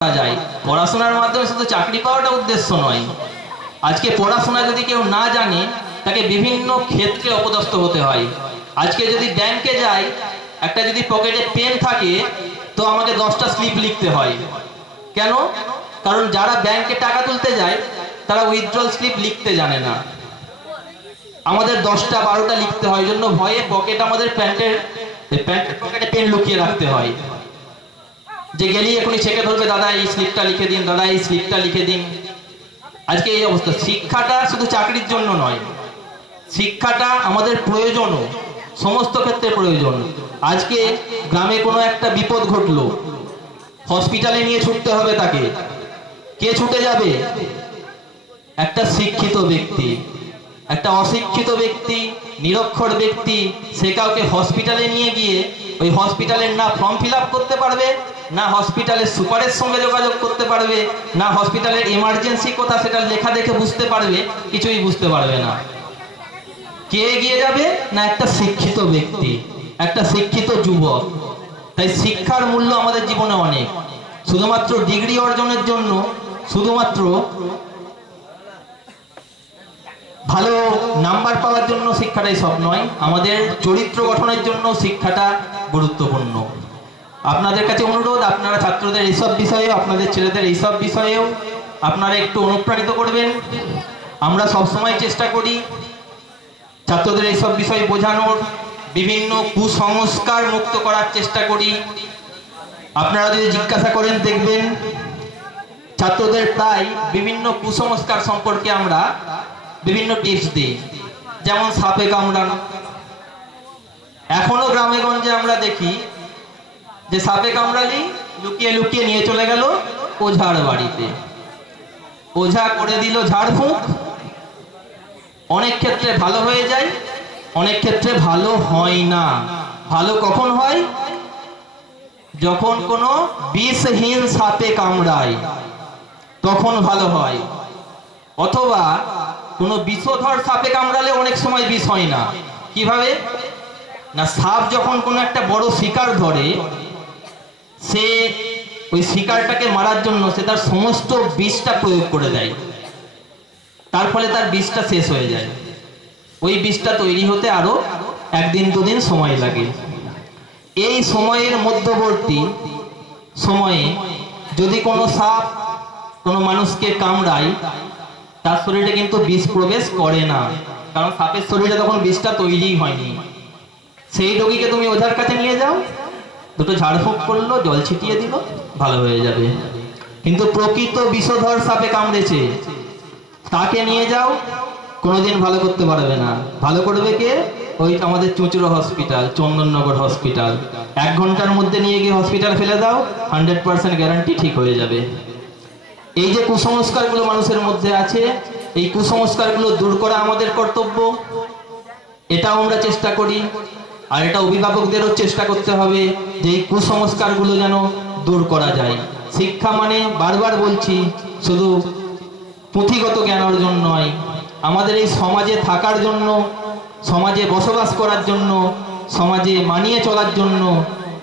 যায়। পড়াশোনার মাধ্যমে শুধু চাকরি পাওয়াটা উদ্দেশ্য নয়। আজকে পড়াশোনা যদি কেউ না জানে তাকে বিভিন্ন ক্ষেত্রে অপদস্থ হতে হয়। আজকে যদি ব্যাংকে যাই, একটা যদি পকেটে পেন থাকে তো আমাকে 10টা স্লিপ লিখতে হয়। কেন? কারণ যারা ব্যাংকে টাকা তুলতে যায় তারা উইথড্রল স্লিপ লিখতে জানে না। আমাদের 10টা 12টা লিখতে হয়, জন্য ভয়ে পকেট আমাদের প্যান্টের পকেটে পেন লুকিয়ে রাখতে হয়, যে গেলি এখনই ছেকে ধরবে, দাদা এই স্লিপটা লিখে দিন, দাদা এই স্লিপটা লিখে দিন। আজকে এই অবস্থা। শিক্ষাটা শুধু চাকরির জন্য নয়, শিক্ষাটা আমাদের প্রয়োজনও, সমস্ত ক্ষেত্রে প্রয়োজন। আজকে গ্রামে কোনো একটা বিপদ ঘটলো, হসপিটালে নিয়ে ছুটতে হবে তাকে। কে ছুটে যাবে? একটা শিক্ষিত ব্যক্তি। একটা অশিক্ষিত ব্যক্তি, নিরক্ষর ব্যক্তি, সে কাউকে হসপিটালে নিয়ে গিয়ে ওই হসপিটালের না ফর্ম ফিল আপ করতে পারবে, না হসপিটালের সুপারের সঙ্গে যোগাযোগ করতে পারবে, না হসপিটালের এমার্জেন্সি কথা সেটা লেখা দেখে বুঝতে পারবে, কিছুই বুঝতে পারবে না। কে এগিয়ে যাবে? না একটা শিক্ষিত ব্যক্তি, একটা শিক্ষিত যুবক। তাই শিক্ষার মূল্য আমাদের জীবনে অনেক। শুধুমাত্র ডিগ্রি অর্জনের জন্য, শুধুমাত্র ভালো নাম্বার পাওয়ার জন্য শিক্ষাটাই সব নয়, আমাদের চরিত্র গঠনের জন্য শিক্ষাটা গুরুত্বপূর্ণ। আপনাদের কাছে অনুরোধ, আপনারা ছাত্রদের এইসব বিষয়েও, আপনাদের ছেলেদের এইসব বিষয়েও আপনারা একটু অনুপ্রাণিত করবেন। আমরা সবসময় চেষ্টা করি ছাত্রদের এইসব বিষয় বোঝানোর, বিভিন্ন কুসংস্কার মুক্ত করার চেষ্টা করি। আপনারা যদি জিজ্ঞাসা করেন দেখবেন ছাত্রদের প্রায় বিভিন্ন কুসংস্কার সম্পর্কে আমরা বিভিন্ন টিপস দিই। যেমন সাপে কামড়ানো। এখনো গ্রামে গঞ্জে আমরা দেখি যে সাপে কামড়ালি লুকিয়ে লুকিয়ে নিয়ে চলে গেল ওঝার বাড়িতে, ওঝা করে দিল ঝাড়ফুঁক। অনেক ক্ষেত্রে ভালো হয়ে যায়, অনেক ক্ষেত্রে ভালো হয় না। ভালো কখন হয়? যখন কোনো বিষহীন সাপে কামড়ায় তখন ভালো হয়। অথবা কোনো বিষধর সাপে কামড়ালে অনেক সময় বিষ হয় না। কিভাবে? না, সাপ যখন কোনো একটা বড় শিকার ধরে, সে ওই শিকারটাকে মারার জন্য সে তার সমস্ত বিষটা প্রয়োগ করে দেয়, তার ফলে তার বিষটা শেষ হয়ে যায়। ওই বিষটা তৈরি হতে আরো 1-2 দিন সময় লাগে। এই সময়ের মধ্যবর্তী সময়ে যদি কোনো সাপ কোনো মানুষকে কামড়ায়, তার শরীরে কিন্তু বিষ প্রবেশ করে না, কারণ সাপের শরীরে তখন বিষটা তৈরি হয়নি। সেই রোগীকে তুমি ওঝার কাছে নিয়ে যাও, দুটো ঝাড়ফুঁক করলো, জল ছিটিয়ে দিল, ভালো হয়ে যাবে। কিন্তু প্রকৃত বিষধর সাপে কামড়েছে, তাকে নিয়ে যাও, কোনোদিন ভালো করতে পারবে না। ভালো করবে কে? ওই আমাদের চুঁচুড়ো হসপিটাল, চন্দননগর হসপিটাল। 1 ঘন্টার মধ্যে নিয়ে গিয়ে হসপিটাল ফেলে দাও, 100% গ্যারান্টি ঠিক হয়ে যাবে। এই যে কুসংস্কারগুলো মানুষের মধ্যে আছে, এই কুসংস্কারগুলো দূর করা আমাদের কর্তব্য। এটাও আমরা চেষ্টা করি, আর এটা অভিভাবকদেরও চেষ্টা করতে হবে যে এই কুসংস্কারগুলো যেন দূর করা যায়। শিক্ষা মানে, বারবার বলছি, শুধু পুঁথিগত জ্ঞান অর্জন নয়, আমাদের এই সমাজে থাকার জন্য, সমাজে বসবাস করার জন্য, সমাজে মানিয়ে চলার জন্য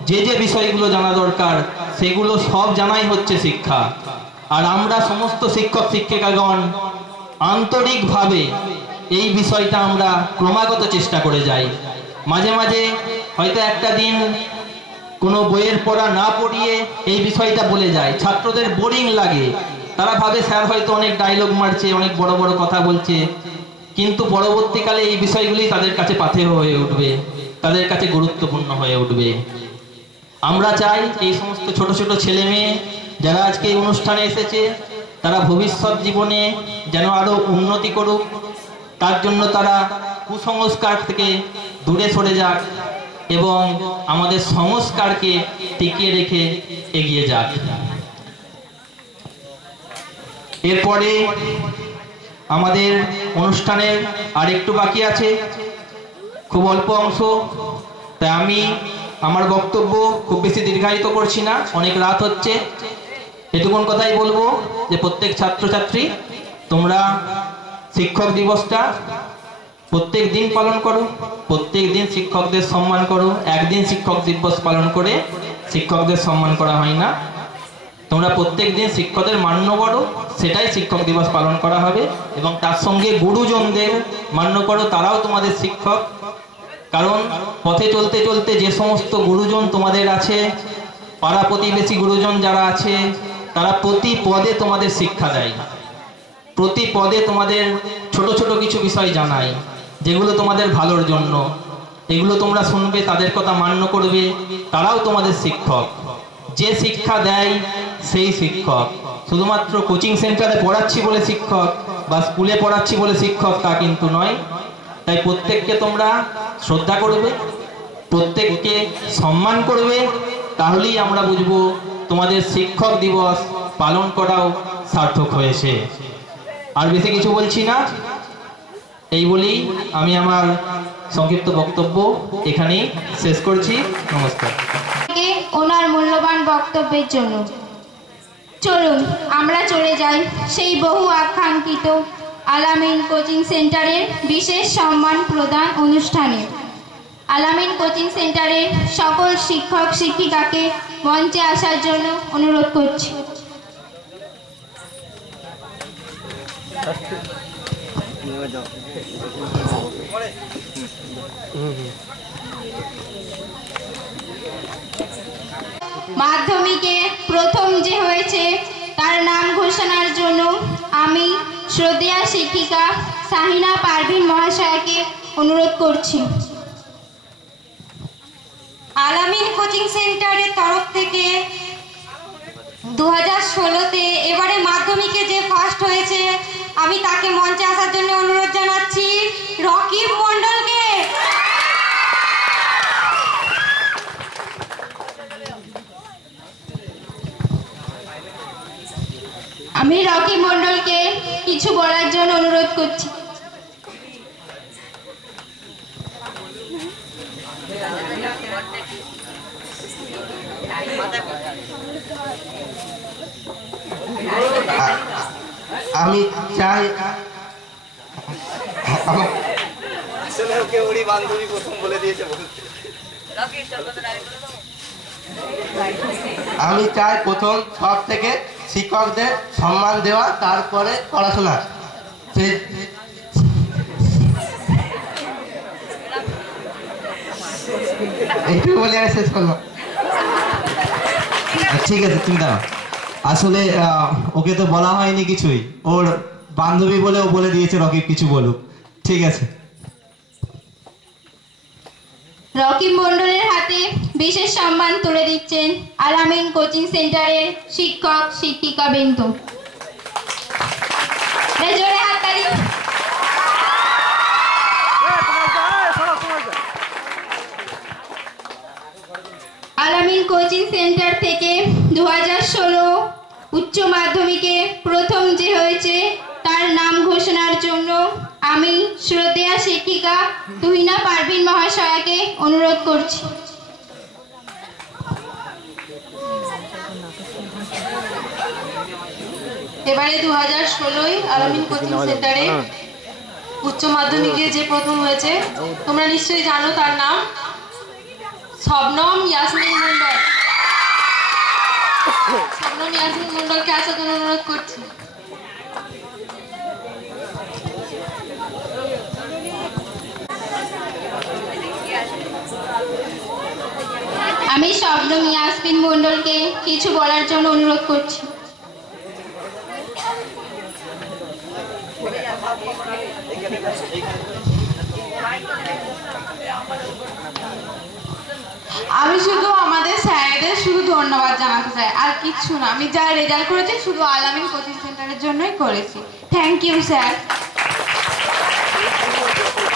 যে যে বিষয়গুলো জানা দরকার সেগুলো সব জানাই হচ্ছে শিক্ষা। আর আমরা সমস্ত শিক্ষক শিক্ষিকাগণ আন্তরিকভাবে এই বিষয়টা আমরা ক্রমাগত চেষ্টা করে যাই। মাঝে মাঝে হয়তো একটা দিন কোনো বইয়ের পড়া না পড়িয়ে এই বিষয়টা বলে যায়, ছাত্রদের বোরিং লাগে। তারা ভাবে স্যার হয়তো অনেক ডায়লগ মারছে, অনেক বড় বড় কথা বলছে, কিন্তু পরবর্তীকালে এই বিষয়গুলি তাদের কাছে পাথেয় হয়ে উঠবে, তাদের কাছে গুরুত্বপূর্ণ হয়ে উঠবে। আমরা চাই এই সমস্ত ছোট ছোট ছেলে মেয়ে যারা আজকে এই অনুষ্ঠানে এসেছে, তারা ভবিষ্যৎ জীবনে যেন আরো উন্নতি করুক, তার জন্য তারা কুসংস্কার থেকে দূরে সরে যাক এবং আমাদের সংস্কারকে টিকিয়ে রেখে এগিয়ে যাক। এরপরে আমাদের অনুষ্ঠানের আর একটু বাকি আছে, খুব অল্প অংশ, তাই আমি আমার বক্তব্য খুব বেশি দীর্ঘায়িত করছি না, অনেক রাত হচ্ছে। এটুকুন কথাই বলবো যে প্রত্যেক ছাত্রছাত্রী তোমরা শিক্ষক দিবসটা প্রত্যেক দিন পালন করো, প্রত্যেক দিন শিক্ষকদের সম্মান করো। একদিন শিক্ষক দিবস পালন করে শিক্ষকদের সম্মান করা হয় না। তোমরা প্রত্যেক দিন শিক্ষকদের মান্য করো, সেটাই শিক্ষক দিবস পালন করা হবে। এবং তার সঙ্গে গুরুজনদের মান্য করো, তারাও তোমাদের শিক্ষক। কারণ পথে চলতে চলতে যে সমস্ত গুরুজন তোমাদের আছে, পাড়া প্রতিবেশী গুরুজন যারা আছে, তারা প্রতি পদে তোমাদের শিক্ষা দেয়, প্রতি পদে তোমাদের ছোট ছোট কিছু বিষয় জানায়, যেগুলো তোমাদের ভালোর জন্য। এগুলো তোমরা শুনবে, তাদের কথা মান্য করবে, তারাও তোমাদের শিক্ষক। যে শিক্ষা দেয় সেই শিক্ষক। শুধুমাত্র কোচিং সেন্টারে পড়াচ্ছি বলে শিক্ষক বা স্কুলে পড়াচ্ছি বলে শিক্ষক তা কিন্তু নয়। তাই প্রত্যেককে তোমরা শ্রদ্ধা করবে, প্রত্যেককে সম্মান করবে, তাহলেই আমরা বুঝবো তোমাদের শিক্ষক দিবস পালন করাও সার্থক হয়েছে। আর বেশি কিছু বলছি না, এই বলেই আমি আমার সংক্ষিপ্ত বক্তব্য এখানেই শেষ করছি। নমস্কার। ওনার মূল্যবান বক্তব্যের জন্য চলুন আমরা চলে যাই সেই বহু আকাঙ্ক্ষিত আল-আমিন কোচিং সেন্টারের বিশেষ সম্মান প্রদান অনুষ্ঠানে। আল-আমিন কোচিং সেন্টারের সকল শিক্ষক শিক্ষিকাকে মঞ্চে আসার জন্য অনুরোধ করছি। মাধ্যমিকে প্রথম যে হয়েছে তার নাম ঘোষণার জন্য আমি শ্রদ্ধেয়া শিক্ষিকা শাহিনা পারভিন মহাশয়কে অনুরোধ করছি। আল-আমিন কোচিং সেন্টারের তরফ থেকে 2016-তে এবারে মাধ্যমিকে যে ফার্স্ট হয়েছে, আমি তাকে মঞ্চে আসার জন্য অনুরোধ জানাচ্ছি, রকিব মণ্ডলকে। আমি রকিব মণ্ডলকে কিছু বলার জন্য অনুরোধ করছি। আমি চাই আমি চাই প্রথম সব থেকে শিক্ষকদের সম্মান দেওয়া, তারপরে পড়াশোনা। এইটুকু বলে আমি শেষ করলাম। ঠিক আছে, তুমি দাঁড়াও। আসলে ওকে তো বলা হয়নি কিছুই, ওর বান্ধবী বলে ও বলে দিয়েছে রকিব কিছু বলুক। ঠিক আছে। রকিব মণ্ডলের হাতে বিশেষ সম্মান তুলে দিচ্ছেন আল-আমিন কোচিং সেন্টারের শিক্ষক শিক্ষিকা বৃন্দ। জোরে হাততালি। আল-আমিন কোচিং সেন্টার থেকে 2016 উচ্চ মাধ্যমিকে প্রথম যে হয়েছে তার নাম ঘোষণার জন্য আমি শ্রদ্ধেয়া শিক্ষিকা তুহিনা পারভিন মহাশয়াকে অনুরোধ করছি। এবারে 2016 আল-আমিন কোচিং সেন্টারে উচ্চ মাধ্যমিকে যে প্রথম হয়েছে, তোমরা নিশ্চয়ই জানো তার নাম শবনম ইয়াসমিন মণ্ডল। শবনম ইয়াসমিন মণ্ডলকে আসার জন্য অনুরোধ করছি। আমি শবনম ইয়াসমিন মণ্ডলকে কিছু বলার জন্য অনুরোধ করছি। আমি শুধু আমাদের স্যারদের শুধু ধন্যবাদ জানাতে চাই, আর কিচ্ছু না। আমি যা রেজাল্ট করেছি শুধু আল-আমিন কোচিং সেন্টারের জন্যই করেছি। Thank you sir.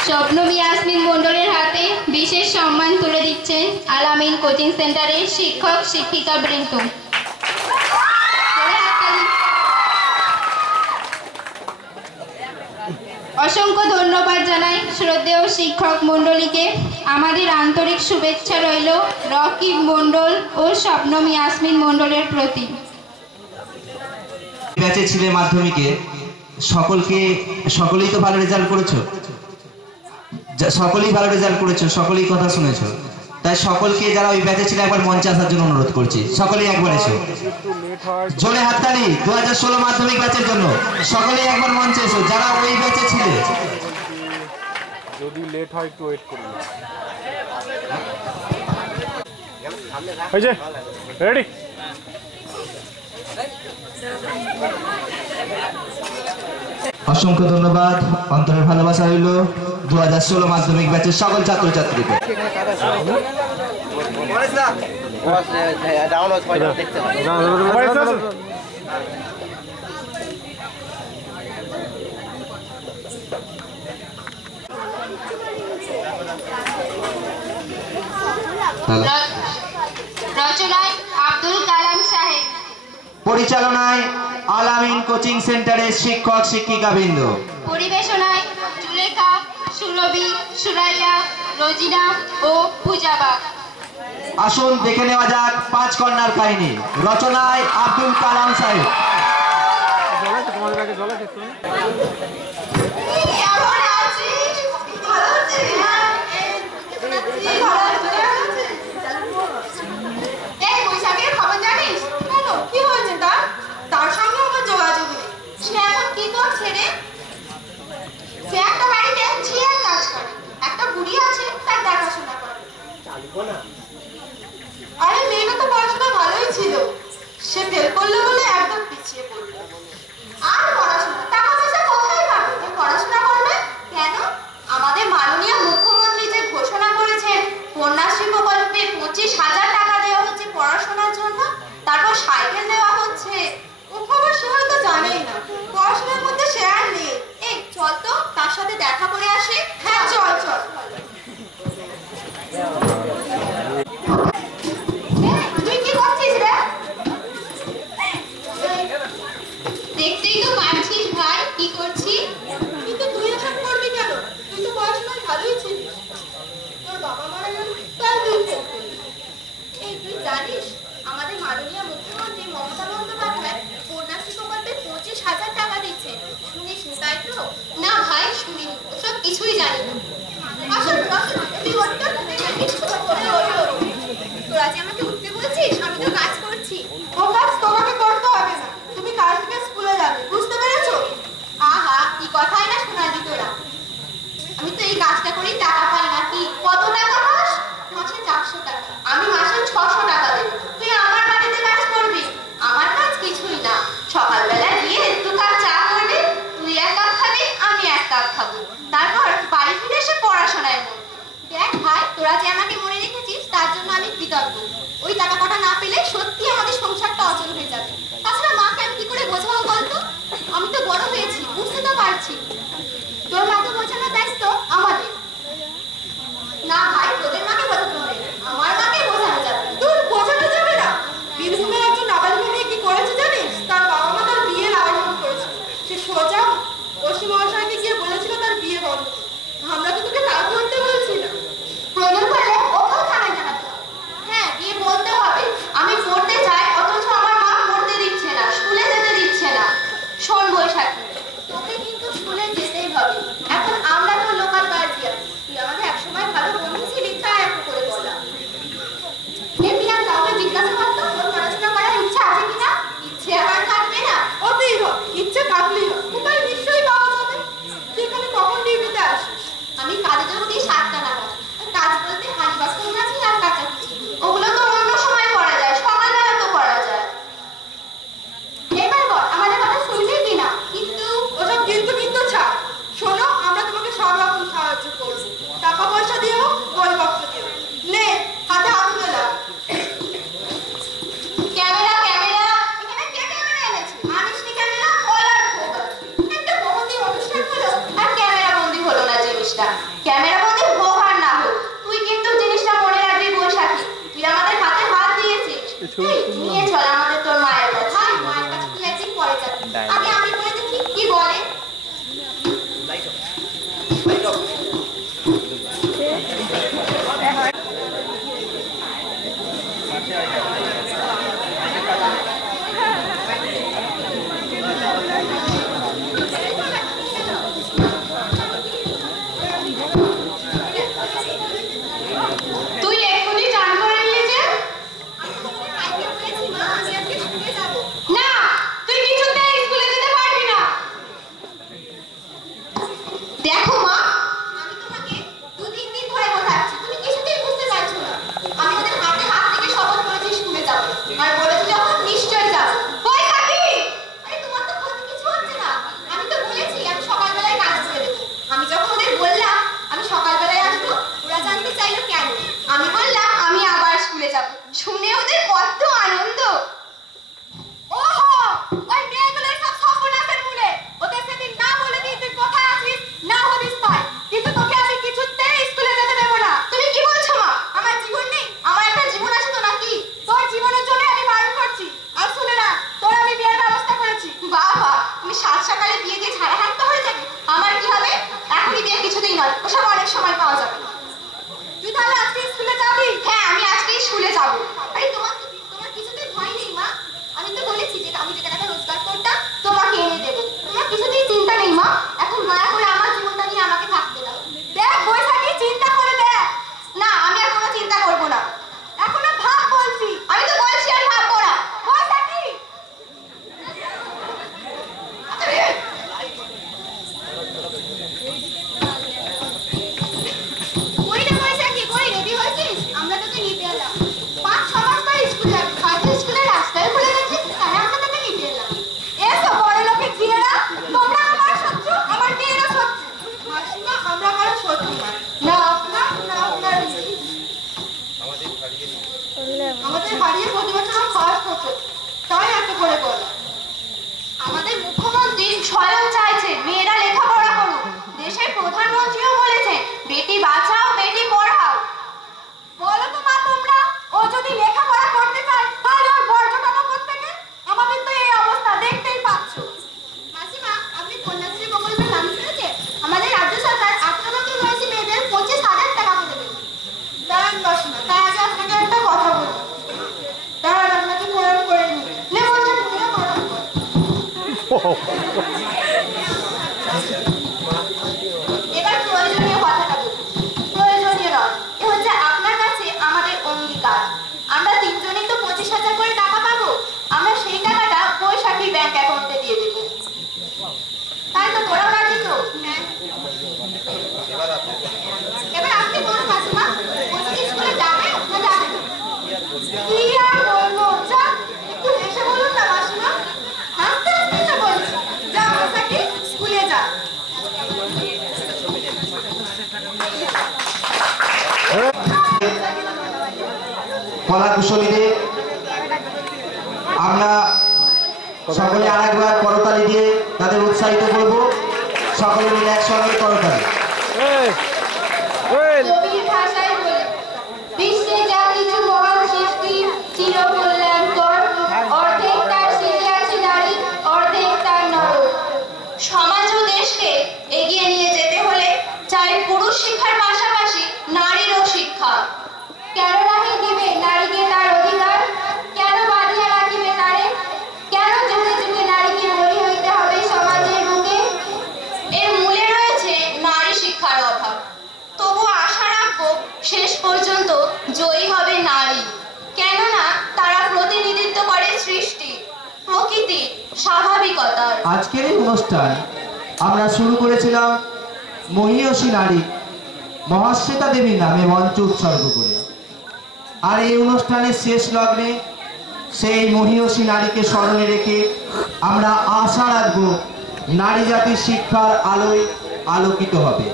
Shabnam Yasmin মণ্ডলের হাতে বিশেষ সম্মান তুলে দিচ্ছেন আল-আমিন কোচিং সেন্টারের শিক্ষক শিক্ষিকা বৃন্দ। অসংখ্য ধন্যবাদ জানাই শ্রদ্ধেয় শিক্ষক মণ্ডলীকে। আমাদের আন্তরিক শুভেচ্ছা রইল রকিব মণ্ডল ও শবনম ইয়াসমিন মণ্ডলের প্রতি। ব্যাচে ছিলে মাধ্যমিকে, সকলেই তো ভালো রেজাল্ট করেছো, সকলেই ভালো রেজাল্ট করেছো, সকলেই কথা শুনেছো। তাই সকলকে যারা ওই ব্যাচে ছিল একবার মঞ্চে আসার জন্য অনুরোধ করছি। সকলেই একবার এসো, জোরে হাততালি 2016 মাধ্যমিক ব্যাচের জন্য। সকলেই একবার মঞ্চে এসো যারা ওই ব্যাচে ছিলে। যদি লেট হয় একটু ওয়েট করুন। এই যে রেডি। অসংখ্য ধন্যবাদ, অন্তরের ভালোবাসা রইল 2016 মাধ্যমিক ব্যাচের সকল ছাত্রছাত্রীকে। রচনায় আব্দুল কালাম সাহেব, পরিচালনায় আলামিন কোচিং সেন্টারের শিক্ষক শিক্ষিকাবৃন্দ, পরিবেশনায় জুলেখা, সুরভি, সুরাইয়া, রোজিনা ও পূজাবা। আসুন দেখে নেওয়া যাক 5 কন্যার কাহিনী। রচনায় আব্দুল কালাম সাহেব। তোমাদের আগে জল আছে? কেমন আছিস? ভালো আছিস? এই বৈশাখের খবর জানিস? কেন, কি হয়েছে তার? তার সঙ্গে আমার যোগাযোগ নেই। সে এখন কি করছে রে? সে একটা বাড়িতে ঝিয়ার কাজ করে, একটা বুড়ি আছে তার দেখাশোনা করে। আরে মেয়েটা তো পড়াশোনা ভালোই ছিল, সে ফেল করলো বলে একদম পিছিয়ে পড়লো। আর পড়াশোনা টাকা পয়সা কোথায় পাবে যে পড়াশোনা করবে? কেন, আমাদের মাননীয় মুখ্যমন্ত্রী যে ঘোষণা করেছেন কন্যাশ্রী প্রকল্পে 25,000 টাকা দেওয়া হচ্ছে পড়াশোনার জন্য, তারপর সাইকেল দেওয়া হচ্ছে। ও খবর সে হয়তো জানেই না, পড়াশোনার মধ্যে সে আর নেই। এই চল তো তার সাথে দেখা করে আসি। হ্যাঁ চল চল। তুই কি করছিস রে? দেখতেই তো পারছিস ভাই কি করছি। কিন্তু তুই এসব করবি কেন? তুই তো পড়াশোনায় ভালোই ছিলিস। তোর বাবা মারা গেল তাই তুই ফেল করলি। এই তুই জানিস আমাদের মাননীয় মুখ্যমন্ত্রী মমতা বন্দ্যোপাধ্যায় কন্যাশ্রী প্রকল্পে 25,000 টাকা দিচ্ছে। শুনিস তাই তো? না ভাই শুনিনি, ওসব কিছুই জানি না। আসল আসল তুই ওটা তোরা যে আমাকে উঠতে বলছিস, আমি তো কাজ করছি। ও কাজ তোমাকে করতে হবে না, তুমি কাল থেকে স্কুলে যাবে, বুঝতে পেরেছো? আহা কি কথাই না শোনালি তোরা। আমি তো এই কাজটা করেই টাকা পাই নাকি? কত টাকা পাস? মাসে 400 টাকা। আমি মাসে 600 টাকা দেব। তুই আমার বাড়িতে কাজ করবি? আমার কাজ কিছুই না, সকালবেলা গিয়ে 2 কাপ চা করবি, তুই 1 কাপ খাবি, আমি 1 কাপ খাবো, তারপর বাড়ি ফিরে এসে পড়াশোনায় মন। দেখ ভাই, তোরা যে আমাকে মনে রেখেছিস তার জন্য আমি কৃতজ্ঞ। ওই টাকা কটা না পেলে সত্যি আমাদের সংসারটা অচল হয়ে যাবে। তাছাড়া মাকে আমি কি করে বোঝাবো বলতো? আমি তো বড় হয়েছি, বুঝতে তো পারছি। তোর মাকে বোঝানোর দায়িত্ব আমাদের। না ভাই, তোদের মাকে বোঝাতে হবে, আমার মাকে বোঝানো যাবে। তোর বোঝানো যাবে না? বীরভূমের একজন নাবালিকা মেয়ে কি করেছে জানিস? তার বাবা মা তার বিয়ের আয়োজন করেছে। সে সোজা ওসি মহাশয়কে গিয়ে বলেছিল তার বিয়ে বন্ধ। আমরা তো তোকে কাজ করতে বলছি না। প্রয়োজন পড়লে ওকেও থানায় জানাতে হবে। হ্যাঁ গিয়ে বলতে হবে আমি পড়তে চাই, অথচ আমার মা পড়তে দিচ্ছে না, স্কুলে যেতে দিচ্ছে না। শোন বৈশাখী, তোকে কিন্তু স্কুলে যেতেই হবে। এখন আমরা তো লোকাল গার্জিয়ান, তুই আমাদের একসময় ভালো বন্ধু ছিলি, তাই একটু করে বললাম। এমনিয়া কাউকে জিজ্ঞাসা করতো তোর পড়াশোনা করার ইচ্ছা আছে কিনা? ইচ্ছে আবার থাকবে না? ওতেই হোক, ইচ্ছে থাকলেই হোক, উপায় নিশ্চয়ই পাওয়া যাবে। তুই এখানে কখন ডিউটিতে আসিস? আমি কাজে যোগ দিই 7টা নাগাদ। কাজ বলতে হাঁড়ি বাসন মাঝি আর কাচাকুচি, ওগুলো তো অন্য সময় করা যায়, সকালবেলা তো করা যায়। এবার বল আমাদের কথা শুনবি কিনা? কিন্তু ওসব কিন্তু কিন্তু ছাড়। শোনো, আমরা তোমাকে সব রকম সাহায্য করবো, টাকা পয়সা দিও, বইপত্র দিও। নে হাতে হাত তুলে দাও। ক্যামেরা ক্যামেরা, এখানে কে ক্যামেরা এনেছে? আনিসনি ক্যামেরা? ওলার ভোগ। একটা বন্দি অনুষ্ঠান হলো আর ক্যামেরা বন্দি হলো না জিনিসটা। ক্যামেরা বন্দি হোক আর না হোক, তুই কিন্তু জিনিসটা মনে রাখবি বৈশাখী। তুই আমাদের হাতে হাত দিয়েছিস। নিয়ে চল আমাদের তোর মায়ের কাছে। মায়ের কাছে তুই একদিন পরে যাবি, আগে আমি বলে দেখি কি বলে। তুমি সাত সকালে বিয়ে দিয়ে ঝাড়া হাঁটতে হয়ে যাবে, আমার কি হবে? এখনই বিয়ে কিছুতেই নয়, ওসব অনেক সময় পাওয়া যাবে। তুই তাহলে আজকে স্কুলে যাবি? হ্যাঁ, আমি আজকেই স্কুলে যাব। আরে তোমার কিছুতেই ভয় নেই মা? আমি তো বলেছি যে আমি যে টাকাটা রোজগার করতাম তোমাকে এনে দেবো। তোমার কিছুতেই চিন্তা নেই মা? এখন দয়া করে আমার জীবনটা নিয়ে আমাকে থাকতে দাও। দেখ বৈশাখী, চিন্তা করে দেখ। না, আমি আর কোনো চিন্তা করবো না। এখনো ভাব বলছি। আমি তো বলছি আর ভাববো না। বৈশাখী, কই রে বৈশাখী, কই রেডি হয়েছিস? আমরা তোকে নিতে এলাম। 5-6 মাস পর স্কুল যাবি, হয়তো স্কুলের রাস্তায় ভুলে গেছিস, তাই আমরা তোকে নিতে এলাম। এসো বড় লোকের ছেলেরা, তোমরা আমার শত্রু, আমার মেয়েরও শত্রু। মাসিমা, আমরা কারো শত্রু না। না আপনার, না আপনার মেয়ে। আমাদের হারিয়ে প্রতি বছর ফার্স্ট হতো, তাই এত করে বলা। আমাদের মুখ্যমন্ত্রী স্বয়ং চাইছে মেয়েরা লেখাপড়া করুক। দেশের প্রধানমন্ত্রীও বলেছেন বেটি বাঁচাও বেটি পড়াও। বলো তো মা তোমরা, ও যদি লেখাপড়া করতে চায় তাহলে ওর বর্জটানো করতে গে? আমাদের তো এই অবস্থা দেখতেই পাচ্ছ। মাসিমা, আপনি কন্যাশ্রী প্রকল্পের নাম শুনেছেন? আমাদের রাজ্য সরকার 18 বছর বয়সী মেয়েদের 25,000 টাকা করে দেবে। দাঁড়ান মাসিমা, তার আগে আপনাকে একটা কথা বলি। দাঁড়ান, আপনাকে প্রণাম করে নিই। নে বলছেন, তুমিও প্রণাম কর। এবার প্রয়োজনীয় কথাটা বলি। প্রয়োজনীয় নয়, এ হচ্ছে আপনার কাছে আমাদের অঙ্গীকার। আমরা তিনজনেই তো 25,000 করে টাকা পাবো। আমরা সেই টাকাটা বৈশাখী ব্যাংক অ্যাকাউন্টে দিয়ে দেবো। তাই তো, তোরাও রাজি তো? হ্যাঁ। এবার আপনি বলুন মাসিমা, বৈশাখী স্কুলে যাবে না যাবে না? কি আর বলবো, যা একটু হেসে বলুন না মাসিমা। হাসতে হাসতে তো বলছি, যা বৈশাখী স্কুলে যা। কলা কুশলীদের আমরা সকলে আরেকবার করতালি দিয়ে তাদের উৎসাহিত করব। সকলে মিলে একসঙ্গে করতালি। কবির ভাষায় বলি, বিশ্বে যা কিছু মহান সৃষ্টি চির কল্যাণকর, অর্ধেক তার শিখিয়াছে নারী, অর্ধেক তার নর। সমাজ ও দেশকে এগিয়ে নিয়ে যেতে হলে চাই পুরুষ শিক্ষার পাশাপাশি নারীরও শিক্ষা। কেন নাহি দিবে নারীকে তার অধিকার? কেন বাঁধিয়া রাখিবে তারে? কেন যুগে যুগে নারীকে বলি হইতে হবে সমাজের বুকে? এর মূলে রয়েছে নারী শিক্ষার অভাব। তবু আশা রাখবো শেষ পর্যন্ত জয়ী হবে নারী। কেননা তারা প্রতিনিধিত্ব করে সৃষ্টি, প্রকৃতি, স্বাভাবিকতার। আজকের এই অনুষ্ঠান আমরা শুরু করেছিলাম মহীয়সী নারী মহাশ্বেতা দেবীর নামে মঞ্চ উৎসর্গ করে। আর এই অনুষ্ঠানের শেষ লগ্নে সেই মহীয়সী নারীকে স্মরণে রেখে আমরা আশা রাখব নারী জাতির শিক্ষার আলোয় আলোকিত হবে।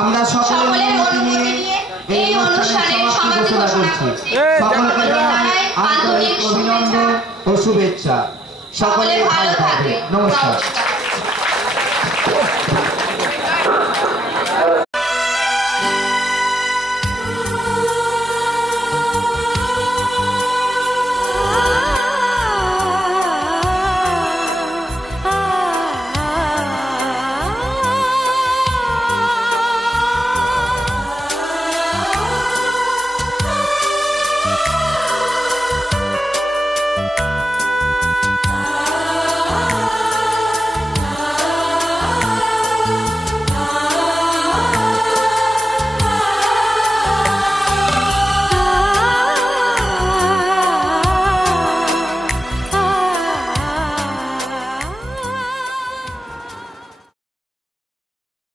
আমরা সকলের অনুমতি নিয়ে এই অনুষ্ঠানের সমাপ্তি ঘোষণা করছি। সকলকে জানাই আন্তরিক অভিনন্দন ও শুভেচ্ছা। সকলে ভালো থাকবে। নমস্কার।